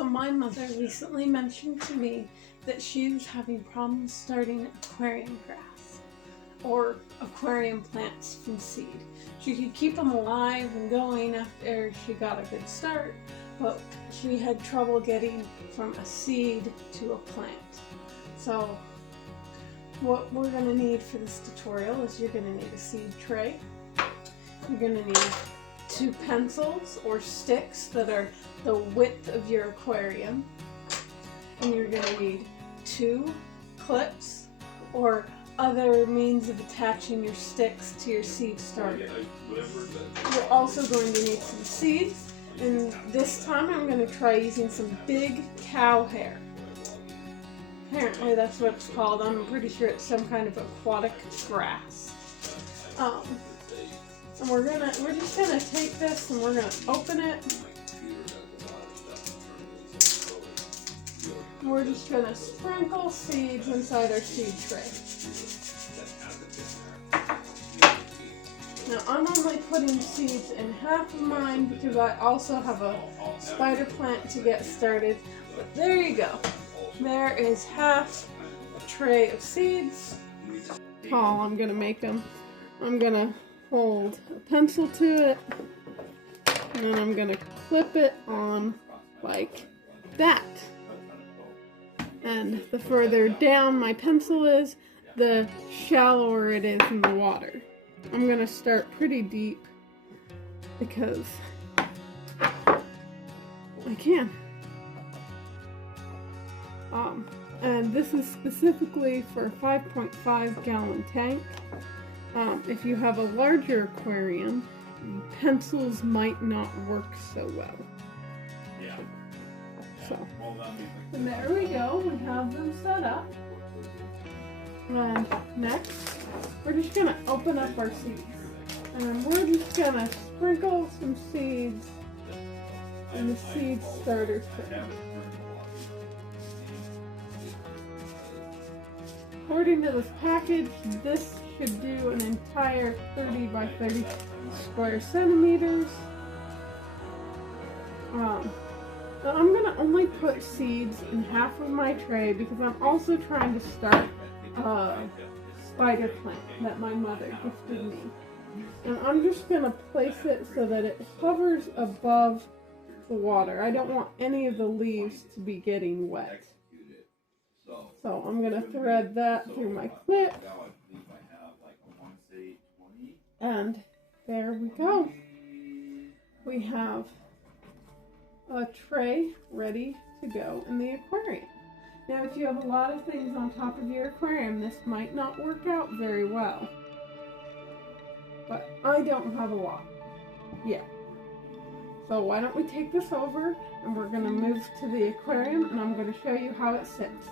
So my mother recently mentioned to me that she was having problems starting aquarium grass or aquarium plants from seed. She could keep them alive and going after she got a good start, but she had trouble getting from a seed to a plant. So what we're going to need for this tutorial is you're going to need a seed tray. You're going to need 2 pencils or sticks that are the width of your aquarium. And you're going to need 2 clips or other means of attaching your sticks to your seed starter. You're also going to need some seeds, and this time I'm going to try using some big cow hair. Apparently that's what it's called. I'm pretty sure it's some kind of aquatic grass. And we're just gonna take this and we're gonna open it. And we're just gonna sprinkle seeds inside our seed tray. Now I'm only putting seeds in half of mine because I also have a spider plant to get started. But there you go. There is half a tray of seeds. Oh, I'm gonna make them. I'm gonna hold a pencil to it, and then I'm gonna clip it on like that. And the further down my pencil is, the shallower it is in the water. I'm gonna start pretty deep because I can. And this is specifically for a 5.5 gallon tank. If you have a larger aquarium, pencils might not work so well. Yeah. So, and there we go. We have them set up. And next, we're just going to open up our seeds. And we're just going to sprinkle some seeds in the seed starter tray. According to this package, this should do an entire 30 by 30 square centimeters. But I'm going to only put seeds in half of my tray because I'm also trying to start a spider plant that my mother gifted me. And I'm just going to place it so that it hovers above the water. I don't want any of the leaves to be getting wet. So I'm going to thread that through my clip. And there we go. We have a tray ready to go in the aquarium. Now if you have a lot of things on top of your aquarium, this might not work out very well. But I don't have a lot yet. So why don't we take this over and we're going to move to the aquarium and I'm going to show you how it sits.